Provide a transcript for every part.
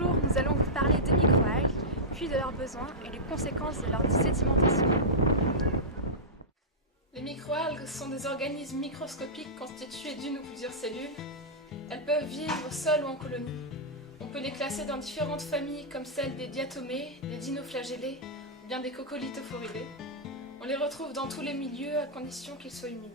Bonjour, nous allons vous parler des microalgues, puis de leurs besoins et les conséquences de leur sédimentation. Les microalgues sont des organismes microscopiques constitués d'une ou plusieurs cellules. Elles peuvent vivre seules ou en colonie. On peut les classer dans différentes familles comme celles des diatomées, des dinoflagellés ou bien des coccolithophoridés. On les retrouve dans tous les milieux à condition qu'ils soient humides.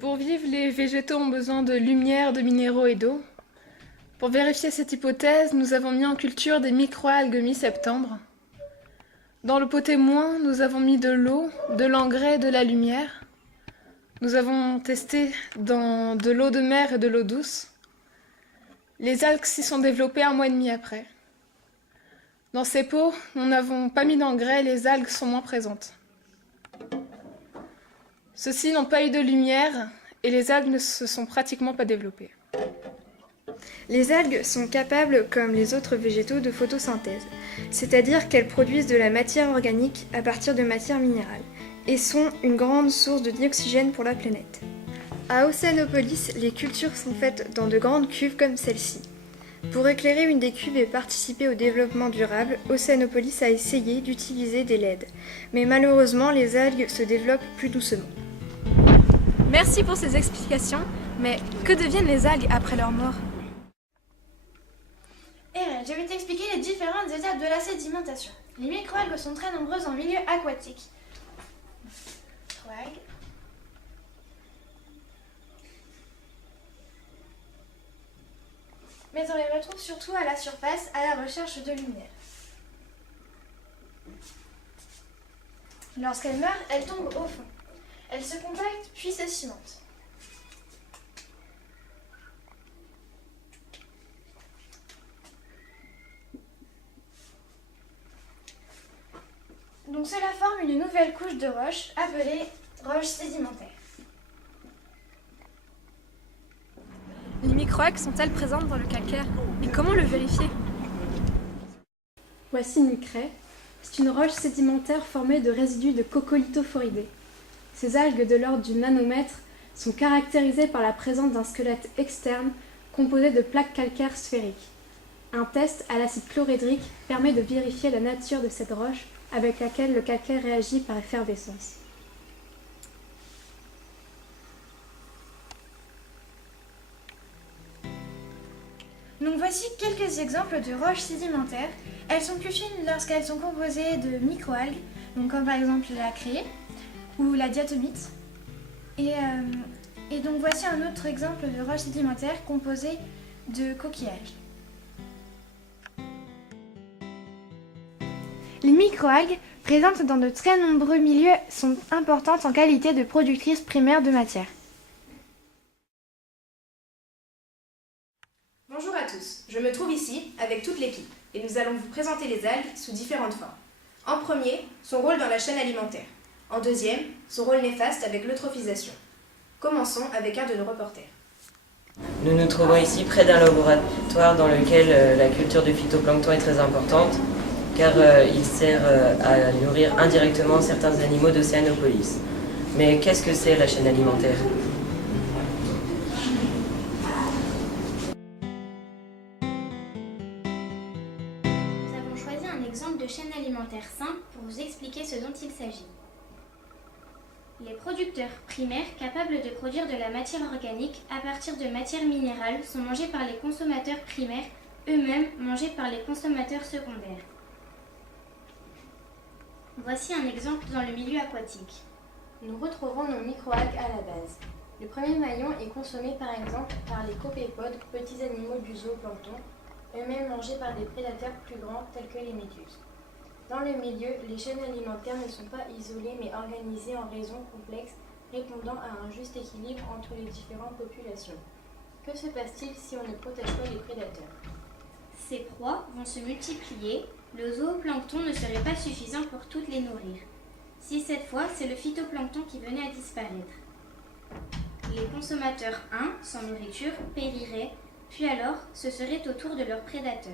Pour vivre, les végétaux ont besoin de lumière, de minéraux et d'eau. Pour vérifier cette hypothèse, nous avons mis en culture des microalgues mi-septembre. Dans le pot témoin, nous avons mis de l'eau, de l'engrais et de la lumière. Nous avons testé dans de l'eau de mer et de l'eau douce. Les algues s'y sont développées 1 mois et demi après. Dans ces pots, nous n'avons pas mis d'engrais, les algues sont moins présentes. Ceux-ci n'ont pas eu de lumière et les algues ne se sont pratiquement pas développées. Les algues sont capables, comme les autres végétaux, de photosynthèse, c'est-à-dire qu'elles produisent de la matière organique à partir de matière minérale, et sont une grande source de dioxygène pour la planète. À Océanopolis, les cultures sont faites dans de grandes cuves comme celle-ci. Pour éclairer une des cuves et participer au développement durable, Océanopolis a essayé d'utiliser des LED, mais malheureusement les algues se développent plus doucement. Merci pour ces explications, mais que deviennent les algues après leur mort? Eren, je vais t'expliquer les différentes étapes de la sédimentation. Les microalgues sont très nombreuses en milieu aquatique. Microalgues. Mais on les retrouve surtout à la surface, à la recherche de lumière. Lorsqu'elles meurent, elles tombent au fond. Elles se compactent puis se cimentent. Donc cela forme une nouvelle couche de roches appelée roche sédimentaire. Les microalgues sont-elles présentes dans le calcaire? Et comment le vérifier? Voici une craie. C'est une roche sédimentaire formée de résidus de coccolithophoridés. Ces algues de l'ordre du nanomètre sont caractérisées par la présence d'un squelette externe composé de plaques calcaires sphériques. Un test à l'acide chlorhydrique permet de vérifier la nature de cette roche avec laquelle le calcaire réagit par effervescence. Donc voici quelques exemples de roches sédimentaires. Elles sont plus fines lorsqu'elles sont composées de microalgues, donc comme par exemple la craie ou la diatomite. Et donc voici un autre exemple de roche sédimentaire composée de coquillages. Les microalgues, présentes dans de très nombreux milieux, sont importantes en qualité de productrices primaires de matière. Bonjour à tous, je me trouve ici avec toute l'équipe et nous allons vous présenter les algues sous différentes formes. En premier, son rôle dans la chaîne alimentaire. En deuxième, son rôle néfaste avec l'eutrophisation. Commençons avec un de nos reporters. Nous nous trouvons ici près d'un laboratoire dans lequel la culture du phytoplancton est très importante car il sert à nourrir indirectement certains animaux d'Océanopolis. Mais qu'est-ce que c'est la chaîne alimentaire ? Nous avons choisi un exemple de chaîne alimentaire simple pour vous expliquer ce dont il s'agit. Les producteurs primaires capables de produire de la matière organique à partir de matières minérales sont mangés par les consommateurs primaires, eux-mêmes mangés par les consommateurs secondaires. Voici un exemple dans le milieu aquatique. Nous retrouvons nos microalgues à la base. Le premier maillon est consommé par exemple par les copépodes, petits animaux du zooplancton, eux-mêmes mangés par des prédateurs plus grands tels que les méduses. Dans le milieu, les chaînes alimentaires ne sont pas isolées mais organisées en réseaux complexes répondant à un juste équilibre entre les différentes populations. Que se passe-t-il si on ne protège pas les prédateurs? Ces proies vont se multiplier, le zooplancton ne serait pas suffisant pour toutes les nourrir. Si cette fois, c'est le phytoplancton qui venait à disparaître. Les consommateurs 1, sans nourriture, périraient, puis alors, ce serait au tour de leurs prédateurs.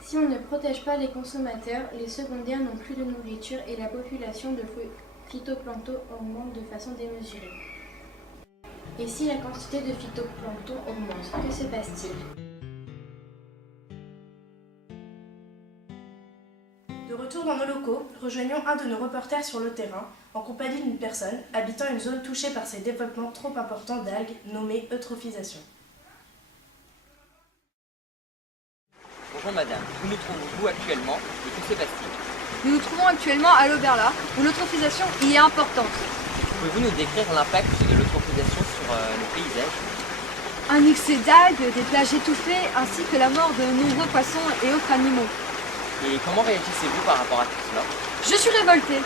Si on ne protège pas les consommateurs, les secondaires n'ont plus de nourriture et la population de phytoplancton augmente de façon démesurée. Et si la quantité de phytoplancton augmente, que se passe-t-il? De retour dans nos locaux, rejoignons un de nos reporters sur le terrain, en compagnie d'une personne habitant une zone touchée par ces développements trop importants d'algues nommés eutrophisation. Bonjour madame, où nous trouvons-nous actuellement et que se passe-t-il? Nous nous trouvons actuellement à l'Auberla, où l'eutrophisation y est importante. Pouvez-vous nous décrire l'impact de l'eutrophisation sur le paysage? Un excès d'algues, des plages étouffées, ainsi que la mort de nombreux poissons et autres animaux. Et comment réagissez-vous par rapport à tout cela? Je suis révoltée.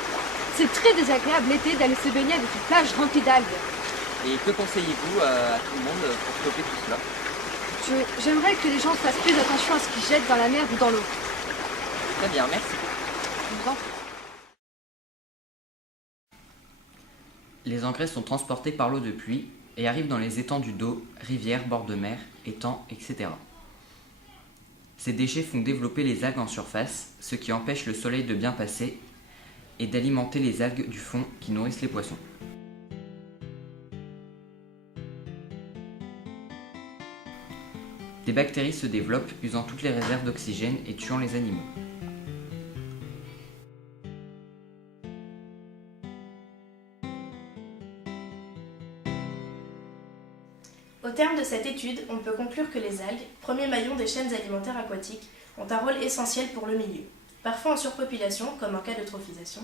C'est très désagréable l'été d'aller se baigner avec une plage remplie d'algues. Et que conseillez-vous à tout le monde pour stopper tout cela? J'aimerais que les gens fassent plus attention à ce qu'ils jettent dans la mer ou dans l'eau. Très bien, merci. Je vous en prie. Les engrais sont transportés par l'eau de pluie et arrivent dans les étendues d'eau, rivières, bords de mer, étangs, etc. Ces déchets font développer les algues en surface, ce qui empêche le soleil de bien passer et d'alimenter les algues du fond qui nourrissent les poissons. Des bactéries se développent, usant toutes les réserves d'oxygène et tuant les animaux. Au terme de cette étude, on peut conclure que les algues, premier maillon des chaînes alimentaires aquatiques, ont un rôle essentiel pour le milieu. Parfois en surpopulation, comme en cas d'eutrophisation,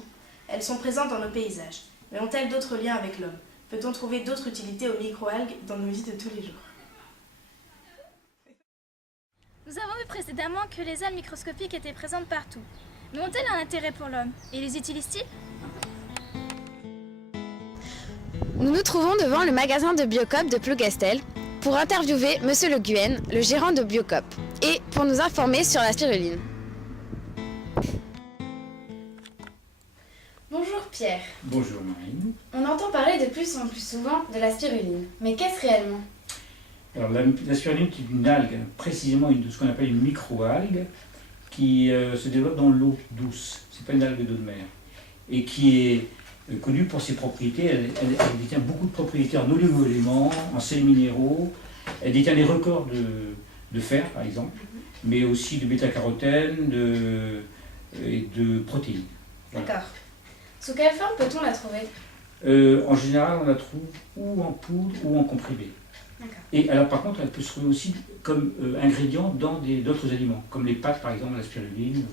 elles sont présentes dans nos paysages. Mais ont-elles d'autres liens avec l'homme? Peut-on trouver d'autres utilités aux microalgues dans nos vies de tous les jours? Nous avons vu précédemment que les algues microscopiques étaient présentes partout. Mais ont-elles un intérêt pour l'homme? Et les utilisent-ils? Nous nous trouvons devant le magasin de Biocop de Plougastel pour interviewer Monsieur Le Guen, le gérant de Biocop, et pour nous informer sur la spiruline. Bonjour Pierre. Bonjour Marine. On entend parler de plus en plus souvent de la spiruline. Mais qu'est-ce réellement? Alors la spiruline est une algue, précisément de ce qu'on appelle une microalgue, qui se développe dans l'eau douce. C'est pas une algue d'eau de mer. Et qui est connue pour ses propriétés. Elle détient beaucoup de propriétés en oligo-éléments, en sels minéraux. Elle détient les records de fer, par exemple, mais aussi de bêta-carotène et de protéines. Voilà. D'accord. Sous quelle forme peut-on la trouver? En général, on la trouve ou en poudre ou en comprimé. Et alors, par contre, elle peut se trouver aussi comme ingrédient dans d'autres aliments, comme les pâtes, par exemple, la spiruline.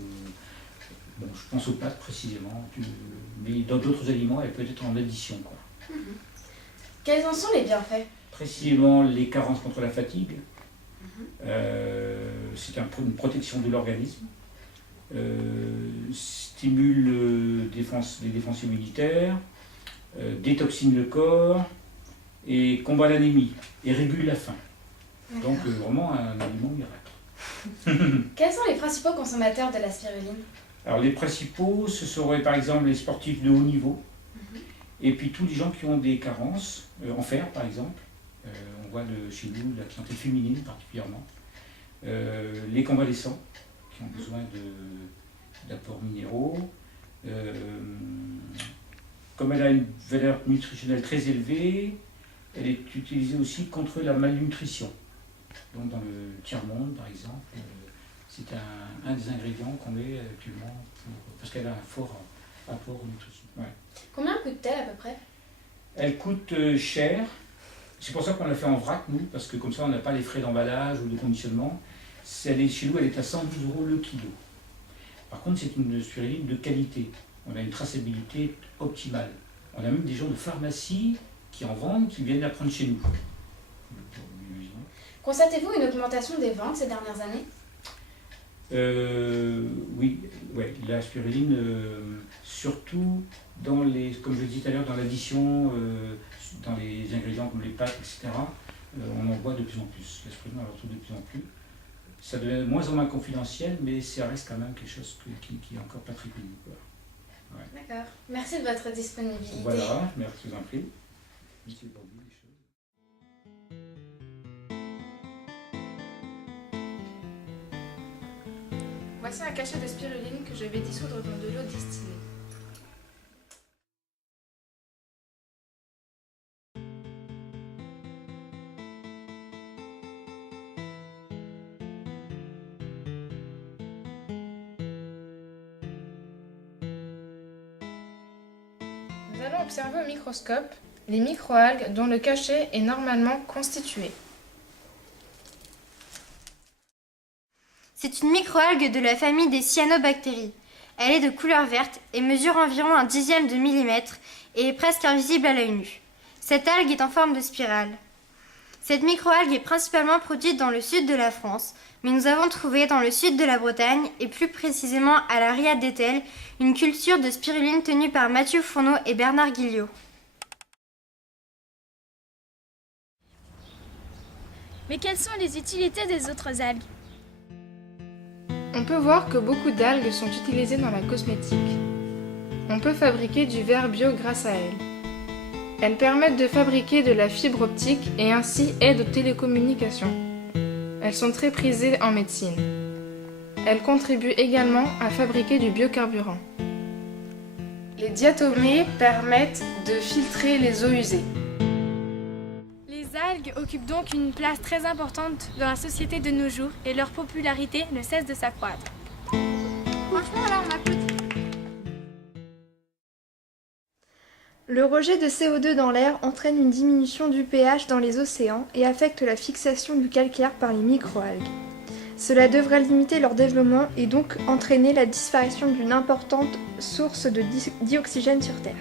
Bon, je pense aux pâtes précisément, mais dans d'autres aliments, elle peut être en addition, quoi. Quels en sont les bienfaits? Précisément les carences contre la fatigue. C'est une protection de l'organisme. Stimule les défenses immunitaires, détoxine le corps et combat l'anémie et régule la faim. Donc vraiment un aliment miracle. Quels sont les principaux consommateurs de la spiruline? Alors les principaux, ce seraient par exemple les sportifs de haut niveau, et puis tous les gens qui ont des carences, en fer par exemple, on voit chez nous la clientèle féminine particulièrement, les convalescents qui ont besoin d'apports minéraux, comme elle a une valeur nutritionnelle très élevée, elle est utilisée aussi contre la malnutrition. Donc dans le tiers-monde par exemple, c'est un des ingrédients qu'on met actuellement parce qu'elle a un fort apport en nutrition. Ouais. Combien coûte-t-elle à peu près? Elle coûte cher. C'est pour ça qu'on l'a fait en vrac, nous, parce que comme ça on n'a pas les frais d'emballage ou de conditionnement. Chez nous, elle est à 112 € le kilo. Par contre, c'est une spiruline de qualité. On a une traçabilité optimale. On a même des gens de pharmacie qui en vendent, qui viennent la prendre chez nous. Constatez-vous une augmentation des ventes ces dernières années? Oui, ouais, la spiruline, surtout dans comme je le disais tout à l'heure, dans l'addition, dans les ingrédients comme les pâtes, etc., on en voit de plus en plus. La spiruline, on la retrouve de plus en plus. Ça devient de moins en moins confidentiel, mais ça reste quand même quelque chose qui est encore pas très connu. Ouais. D'accord. Merci de votre disponibilité. Voilà, merci, je vous en prie. Merci pour vous, les choses. Voici un cachet de spiruline que je vais dissoudre dans de l'eau distillée. allons observer au microscope les microalgues dont le cachet est normalement constitué. C'est une microalgue de la famille des cyanobactéries. Elle est de couleur verte et mesure environ 1/10 de millimètre et est presque invisible à l'œil nu. Cette algue est en forme de spirale. Cette microalgue est principalement produite dans le sud de la France, mais nous avons trouvé dans le sud de la Bretagne et plus précisément à la Riade d'Etel une culture de spiruline tenue par Mathieu Fourneau et Bernard Guilliot. Mais quelles sont les utilités des autres algues? On peut voir que beaucoup d'algues sont utilisées dans la cosmétique. On peut fabriquer du verre bio grâce à elles. Elles permettent de fabriquer de la fibre optique et ainsi aident aux télécommunications. Elles sont très prisées en médecine. Elles contribuent également à fabriquer du biocarburant. Les diatomées permettent de filtrer les eaux usées. Les algues occupent donc une place très importante dans la société de nos jours et leur popularité ne cesse de s'accroître. Franchement, là, on applaudit. Le rejet de CO2 dans l'air entraîne une diminution du pH dans les océans et affecte la fixation du calcaire par les microalgues. Cela devrait limiter leur développement et donc entraîner la disparition d'une importante source de dioxygène sur Terre.